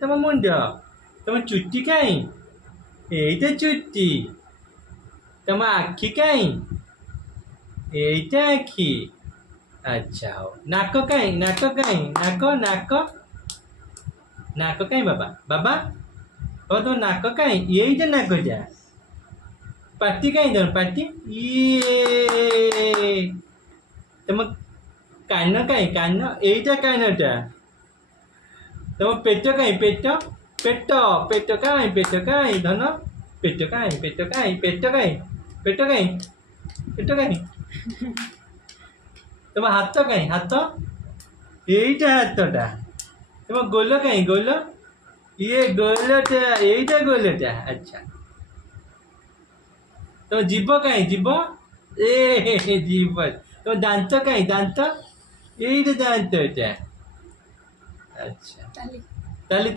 ତମ ମୁଣ୍ଡ ତମ ଚୁଟି କାଇଁ ଏଇଟା ଚୁଟି ତମ ଆଖି କାଇଁ ଏଇଟା ଆଖି ଆଚ୍ଛା ହଉ ନାକ କାଇଁ ନାକ କାଇଁ ନାକ ନାକ ନାକ କାଇଁ ବାବା ବାବା ବାବା ତମ ନାକ କାଇଁ ଏଇଟା ନାକ ଯା ପାଟି କାଇଁ ତମ ପାଟି ଇଏ ତମ କାନ କାଇଁ କାନ ଏଇଟା କାନଟା ତମ ପେଟ କାଇଁ ପେଟ ପେଟ ପେଟ କାଇଁ ଧନ ପେଟ କାଇଁ ପେଟ କାଇଁ ପେଟ କାଇଁ ପେଟ କାଇଁ ପେଟ କାଇଁ ତମ ହାତ କାଇଁ ହାତ ଏଇଟା ହାତଟା ତମ ଗୋଲ କାଇଁ ଗୋଲ ଇଏ ଗୋଲଟା ଏଇଟା ଗୋଲଟା ଆଚ୍ଛା ତମ ଜିଭ କାଇଁ ଜିଭ ଏ ଜିଭ ତମ ଦାନ୍ତ କାଇଁ ଦାନ୍ତ ଏଇଟା ଦାନ୍ତଟା ଆଚ୍ଛା ତାଲି